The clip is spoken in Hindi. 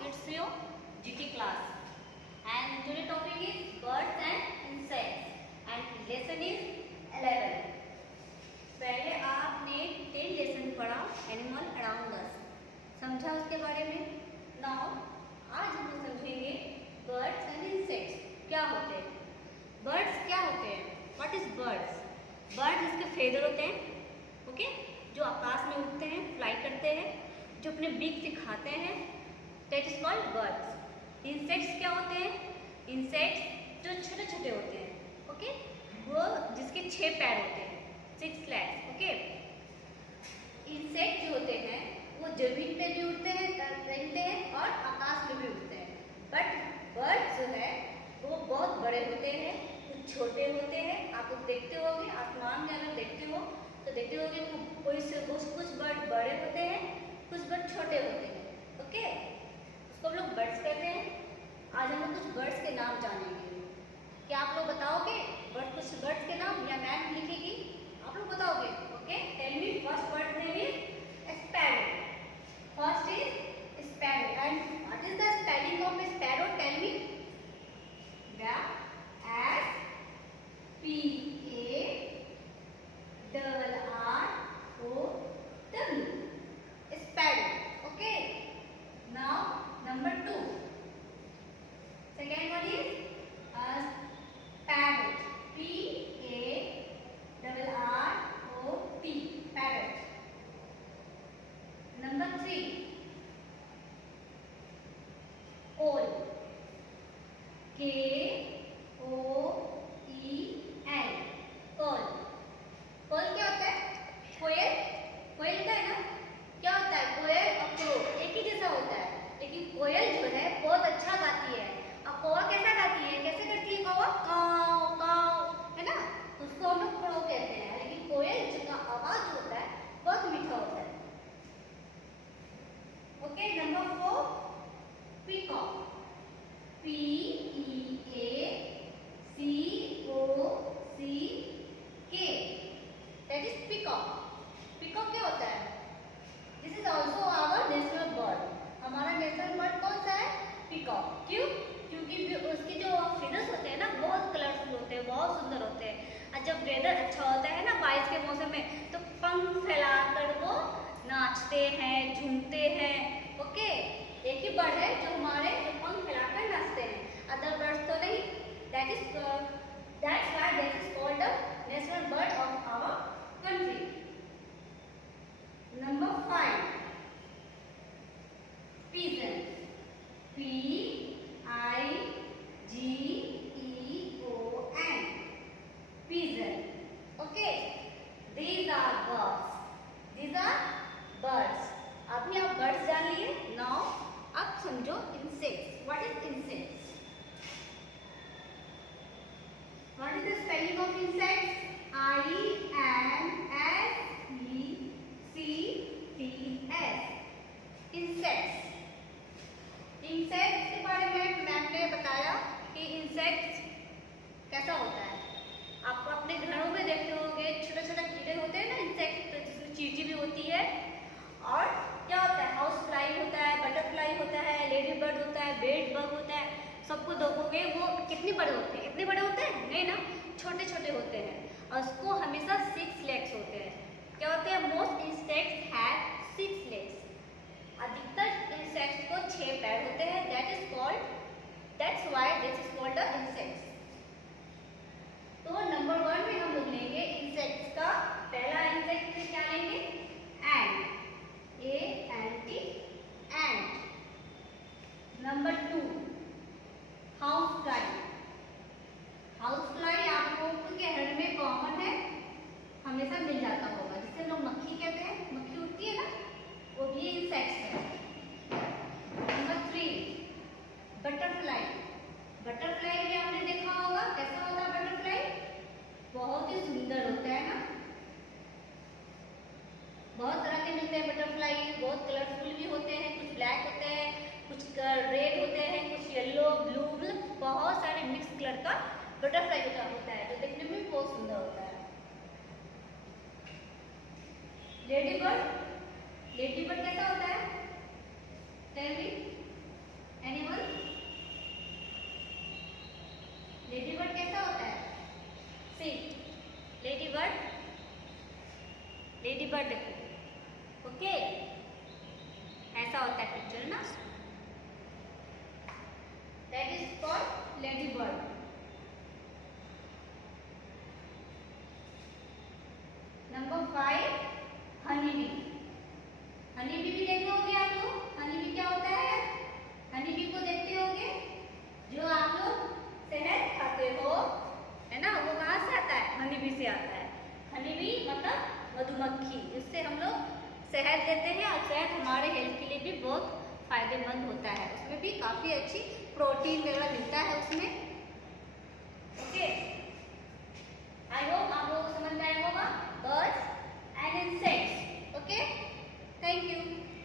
it's your GT class and today topic is birds and insects and lesson is 11. पहले आपने 10 लेसन पढ़ा एनिमल अराउंड अस, समझा उसके बारे में। नाउ आज हम समझेंगे बर्ड्स एंड इंसेक्ट्स क्या होते हैं। बर्ड्स क्या होते हैं, व्हाट इज बर्ड्स। बर्ड्स इसके फेदर होते हैं, ओके, जो आकाश में उड़ते हैं, फ्लाई करते हैं, जो अपने बीक से खाते हैं, that is called birds. Insects क्या होते हैं, इंसेक्ट्स जो छोटे छोटे होते हैं, ओके, वो जिसके 6 पैर होते हैं, 6 legs, ओके। इंसेक्ट जो होते हैं वो जमीन पे भी उड़ते हैं, रहते हैं और आकाश में भी उड़ते हैं। बट बर्ड्स जो है वो बहुत बड़े होते हैं, कुछ छोटे होते हैं। आप लोग देखते होंगे आसमान में, अगर देखते हो तो देखते होंगे कुछ बर्ड बड़े होते हैं, कुछ बर्ड छोटे होते हैं, ओके। उसको हम लोग बर्ड्स कहते हैं। आज हम लोग कुछ बर्ड्स के नाम जानेंगे। क्या आप लोग बताओगे कुछ बर्ड्स के नाम, या मैम लिखेगी, आप लोग बताओगे, okay. Tell me first bird name is sparrow. First is sparrow and what is the spelling of sparrow, tell me. बहुत सुंदर होते हैं। और जब वेदर अच्छा होता है ना, बारिश के मौसम में, तो पंख फैलाकर वो नाचते हैं, झूमते हैं, ओके। एक ही बर्ड है जो हमारे पंख फैलाकर नाचते हैं, अदर बर्ड्स तो नहीं। That's why this is called the national bird of our country. Number 5 pigeon, P-I-G-E-O-N, pigeon, okay. These are birds, these are birds। अभी आप birds जान लिए। Now अब समझो insects। What is insects? What is the spelling of insects? I-N-S-E-C-T-S, insects। Insects के बारे में मैम ने बताया कि इंसेक्ट्स कैसा होता है। आप अपने घरों में देखते होंगे, छोटे छोटे कीड़े होते हैं ना, इंसेक्ट, जिसमें चींटी भी होती है। और क्या होता है, हाउस फ्लाई होता है, बटरफ्लाई होता है, लेडी बर्ड होता है, बेड बग होता है। सबको देखोगे वो कितने बड़े होते हैं, इतने बड़े होते हैं नहीं ना, छोटे छोटे होते हैं। और उसको हमेशा 6 legs होते हैं। क्या होते हैं, मोस्ट इंसेक्ट्स हैव 6 legs। अधिकतर इंसेक्ट्स को 6 पैर होते हैं, that's why this is called the insects. तो नंबर 1 में हम लोग लेंगे इंसेक्ट्स का पहला इंसेक्ट क्या लेंगे, ant, A-N-T, ant. Number 2 house fly. House fly आप लोगों के घर में कॉमन है, हमेशा मिल जाता होगा, जिसे हम लोग मक्खी कहते हैं। मक्खी उड़ती है ना, वो भी इंसेक्ट्स है। Number 3 butterfly. बटरफ्लाई भी आपने देखा होगा, कैसा होता है बटरफ्लाई, बहुत ही सुंदर होता है ना। बहुत तरह के मिलते हैं बटरफ्लाई, बहुत कलरफुल भी होते हैं, कुछ ब्लैक होते हैं, कुछ रेड होते हैं, कुछ येलो, ब्लू, मतलब बहुत सारे मिक्स कलर का बटरफ्लाई होता है, जो देखने में बहुत सुंदर होता है। लेडी बर्ड, लेडी बर्ड कैसा होता है, टेल मी। बर्ड को। ओके, ऐसा होता है पिक्चर ना, that is called lady bird. Number 5, honey bee. Honey bee भी देखे होंगे आप लोग। हनी बी क्या होता है? हनी बी को देखते होंगे, जो आप लोग शहद खाते हो, है ना, वो कहाँ से आता है? हनी बी से आता है। हनी बी मतलब मधुमक्खी, इससे हम लोग शहद लेते हैं और शहद हमारे हेल्थ के लिए भी बहुत फायदेमंद होता है। उसमें भी काफ़ी अच्छी प्रोटीन वगैरह मिलता है उसमें। ओके, आई होप आप लोगों को समझ में आया होगा birds and insects. Okay, thank you.